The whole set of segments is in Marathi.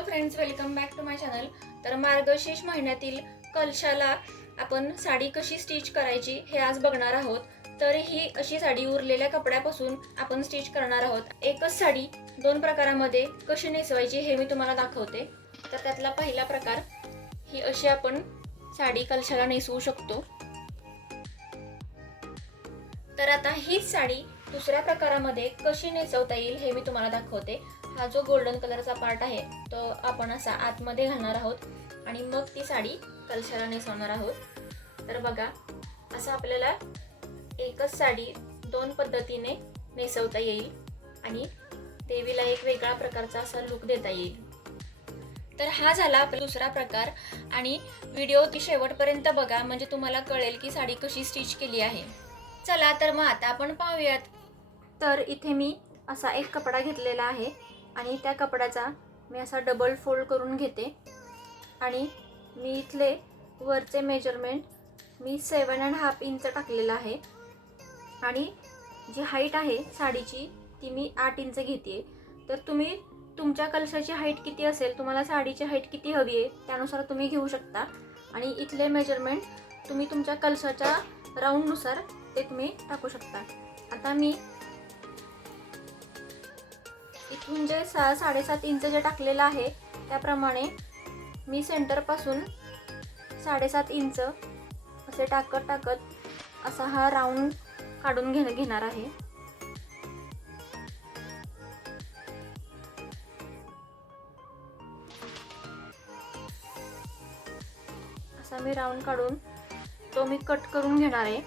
Hello friends welcome back to my channel तर मार्गशीर्ष महिन्यातील कलशाला आपण साडी कशी स्टिच करायची हे आज बघणार आहोत. तर ही अशी साडी उरलेल्या कपड्यापासून आपण स्टिच करणार आहोत. एकच साडी दोन प्रकारामध्ये कशी नेसवायची हे मी तुम्हाला दाखवते. तर त्यातला पहिला प्रकार ही अशी आपण साडी कलशाला नेसवू शकतो. तर आता हीच साडी दुसऱ्या प्रकारामध्ये कशी नेसवता येईल हे मी तुम्हाला दाखवते. हा जो गोल्डन कलरचा पार्ट आहे तो आपण असा आतमध्ये घालणार आहोत. आणि मग ती साडी कलशाला नेसवणार आहोत. तर बघा असं आपल्याला एकच साडी दोन पद्धतीने नेसवता येईल आणि देवीला एक वेगळा प्रकारचा असा लुक देता येईल. तर हा झाला आपला दुसरा प्रकार. आणि व्हिडिओ ती शेवटपर्यंत बघा म्हणजे तुम्हाला कळेल की साडी कशी स्टिच केली आहे. चला तर मग आता आपण पाहूयात. तर इथे मी असा एक कपडा घेतलेला आहे. आणि त्या कपड्याचा मी असा डबल फोल्ड करून घेते. आणि मी इथले वरचे मेजरमेंट मी सेवन अँड हाफ इंच टाकलेलं आहे. आणि जी हाईट आहे साडीची ती मी आठ इंच घेते तर तुम्ही तुमच्या कलशाची हाईट किती असेल तुम्हाला साडीची हाईट किती हवी आहे त्यानुसार तुम्ही घेऊ शकता. आणि इथले मेजरमेंट तुम्ही तुमच्या कलशाच्या राऊंडनुसार ते तुम्ही टाकू शकता. आता मी इथून जे सा साडेसात इंच जे टाकलेलं आहे त्याप्रमाणे मी सेंटरपासून साडेसात इंच असे टाकत टाकत असा हा राऊंड काढून घे घेणार आहे. असा मी राऊंड काढून तो मी कट करून घेणार आहे.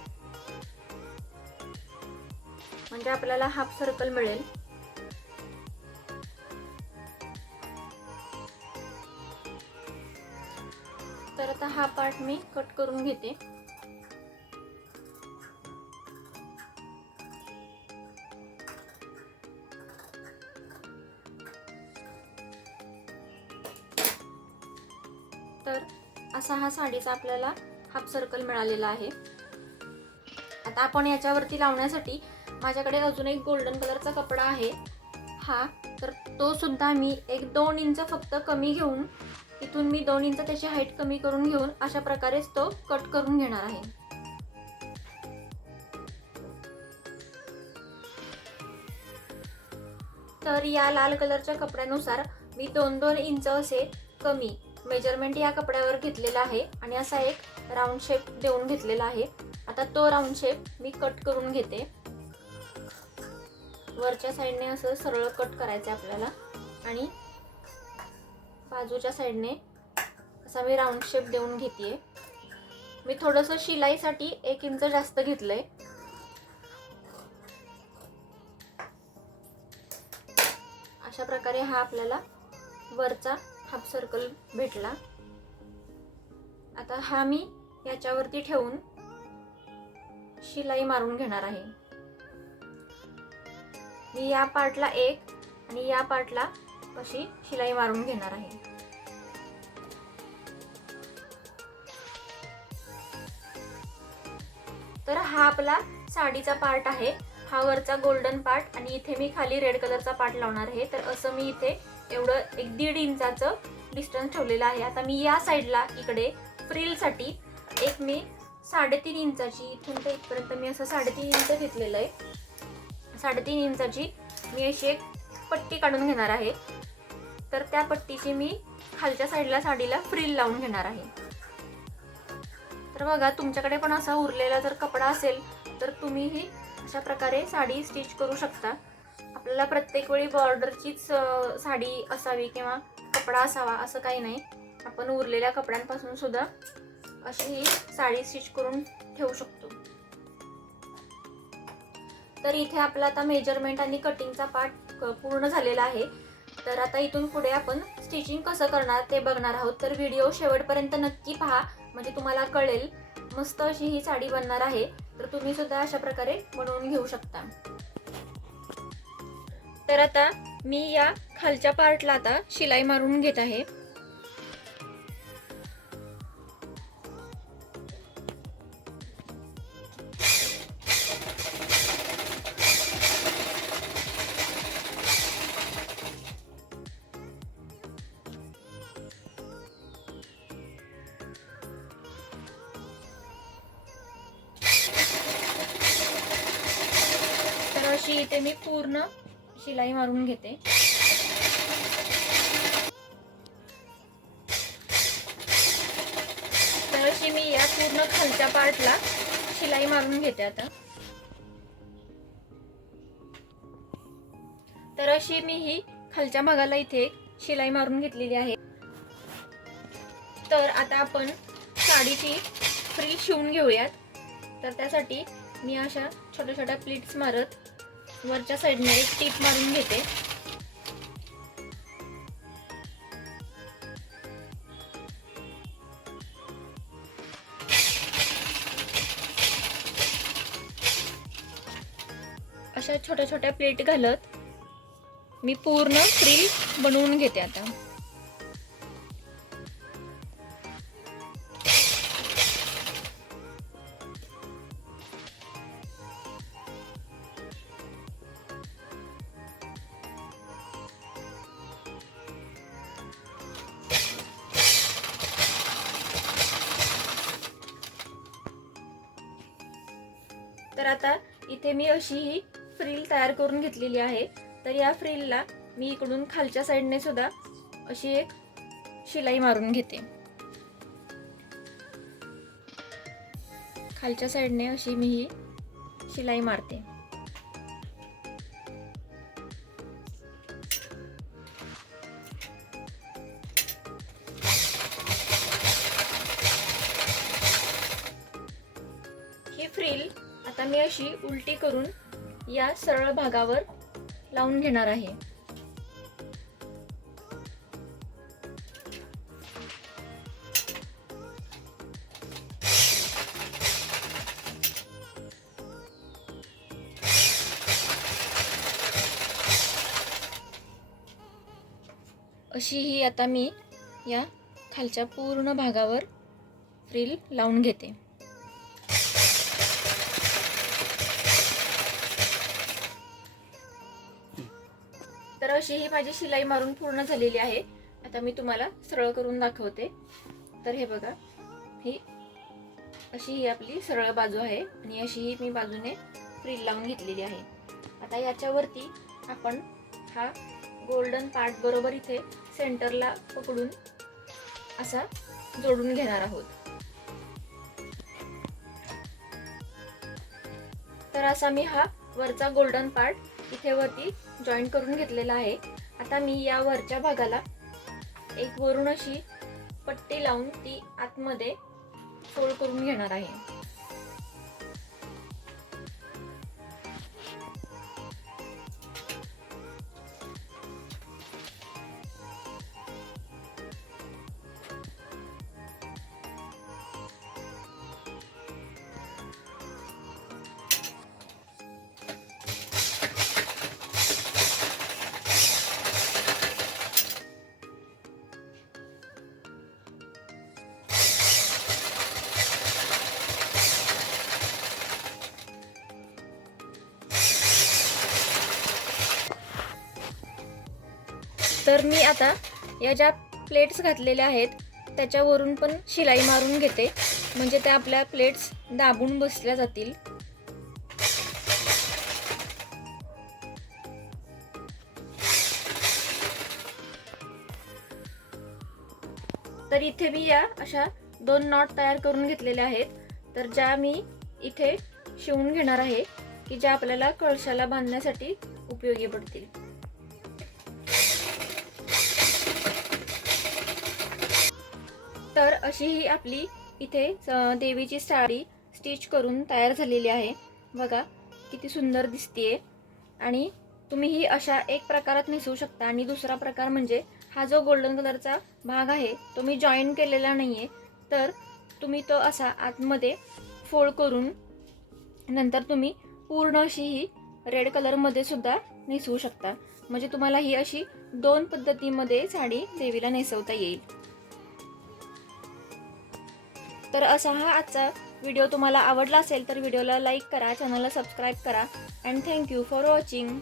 म्हणजे आपल्याला हाफ सर्कल मिळेल. आता हा पार्ट मी कट करून घेते. तर असा हा साडीचा आपल्याला हाफ सर्कल मिळालेला आहे. आता आपण याच्यावरती लावण्यासाठी माझ्याकडे अजून एक गोल्डन कलरचा कपडा आहे. हा तर तो सुद्धा मी एक दोन इंच फक्त कमी घेऊन इथून मी दोन इंच त्याची हाईट कमी करून घेऊन अशा प्रकारेच तो कट करून घेणार आहे. तर या लाल कलरच्या कपड्यानुसार मी दोन दोन इंच असे कमी मेजरमेंट या कपड्यावर घेतलेला आहे आणि असा एक राऊंड शेप देऊन घेतलेला आहे. आता तो राऊंड शेप मी कट करून घेते. वरच्या साईडने असं सरळ कट करायचं आहे आपल्याला. आणि बाजूच्या साईडने असा मी राऊंड शेप देऊन घेते मी थोडंसं शिलाईसाठी एक इंच जास्त घेतलंय. अशा प्रकारे हा आपल्याला वरचा हाफ सर्कल भेटला. आता हा मी याच्यावरती ठेवून शिलाई मारून घेणार आहे. मी या पार्टला एक आणि या पार्टला अशी शिलाई मारून घेणार आहे. तर हा आपला साडीचा पार्ट आहे. हा वरचा गोल्डन पार्ट आणि इथे मी खाली रेड कलरचा पार्ट लावणार आहे. तर असं मी इथे एवढं एक दीड इंचाचं डिस्टन्स ठेवलेलं आहे. आता मी या साईडला इकडे फ्रिलसाठी एक मी साडेतीन इंचाची इथून ते इथपर्यंत मी असं साडेतीन इंच घेतलेलं आहे. साडेतीन इंचाची मी अशी एक पट्टी काढून घेणार आहे. तर त्या पट्टीची मी खालच्या साईडला साडीला फ्रिल लावून घेणार आहे. तर बघा तुमच्याकडे पण असा उरलेला जर कपडा असेल तर तुम्हीही अशा प्रकारे साडी स्टिच करू शकता. आपल्याला प्रत्येक वेळी बॉर्डरचीच साडी असावी किंवा कपडा असावा असं काही नाही. आपण उरलेल्या कपड्यांपासून सुद्धा अशी ही साडी स्टिच करून ठेवू शकतो. तर इथे आपला आता मेजरमेंट आणि कटिंगचा पार्ट पूर्ण झालेला आहे. तर आता इथून पुढे आपण स्टिचिंग कसं करणार ते बघणार आहोत. तर व्हिडिओ शेवटपर्यंत नक्की पहा. म्हणजे तुम्हाला कळेल मस्त अशी ही साडी बनणार आहे. तर तुम्ही सुद्धा अशा प्रकारे बनवून घेऊ शकता. तर आता मी या खालच्या पार्टला आता शिलाई मारून घेत आहे. इथे मी पूर्ण शिलाई मारून घेते. तर अशी मी या पूर्ण खालच्या पार्टला शिलाई मारून घेते आता. तर अशी मी ही खालच्या भागाला इथे शिलाई मारून घेतलेली आहे. तर आता आपण साडीची फ्री शिवून घेऊयात. तर त्यासाठी मी अशा छोट्या छोट्या प्लीट्स मारत वरच्या साईडने एक टीप मारून घेते. अशा छोट्या छोट्या प्लेट घालत मी पूर्ण फ्री बनवून घेते आता. तर आता इथे मी अशी ही फ्रिल तयार करून घेतलेली आहे. तर या फ्रिलला मी इकडून खालच्या साईडने सुद्धा अशी एक शिलाई मारून घेते. खालच्या साईडने अशी मी ही शिलाई मारते. ही फ्रिल आता मी अशी उलटी करून या सरळ भागावर लावून घेणार आहे. अशी ही आता मी या खालच्या पूर्ण भागावर फ्रिल लावून घेते. अशी ही माझी शिलाई मारून पूर्ण झालेली आहे. आता मी तुम्हाला सरळ करून दाखवते. तर हे बघा ही अशी ही आपली सरळ बाजू आहे आणि अशी ही मी बाजूने फ्रील लावून घेतलेली आहे. आता याच्यावरती आपण हा गोल्डन पार्ट बरोबर इथे सेंटरला पकडून असा जोडून घेणार आहोत. तर असा मी हा वरचा गोल्डन पार्ट इथे वरती जॉईन करून घेतलेला आहे. आता मी या वरच्या भागाला एक वरून अशी पट्टी लावून ती आतमध्ये फोल्ड करून घेणार आहे. तर मी आता या ज्या प्लेट्स घातलेल्या आहेत त्याच्यावरून पण शिलाई मारून घेते. म्हणजे त्या आपल्या प्लेट्स दाबून बसल्या जातील. तर इथे मी या अशा दोन नॉट तयार करून घेतलेल्या आहेत. तर ज्या मी इथे शिवून घेणार आहे की ज्या आपल्याला कळशाला बांधण्यासाठी उपयोगी पडतील. अशी ही आपली इथे देवीची साडी स्टिच करून तयार झालेली आहे. बघा किती सुंदर दिसतीये. आणि तुम्ही ही अशा एक प्रकारात नेसवू शकता. आणि दुसरा प्रकार म्हणजे हा जो गोल्डन कलरचा भाग आहे तो मी जॉईन केलेला नाही आहे तर तुम्ही तो असा आतमध्ये फोल्ड करून नंतर तुम्ही पूर्ण अशी ही रेड कलरमध्ये सुद्धा नेसवू शकता. म्हणजे तुम्हाला ही अशी दोन पद्धतीमध्ये साडी देवीला नेसवता येईल. तर असा हा आजचा व्हिडिओ तुम्हाला आवडला असेल तर व्हिडिओला लाईक करा चॅनलला सबस्क्राईब करा. And thank you for watching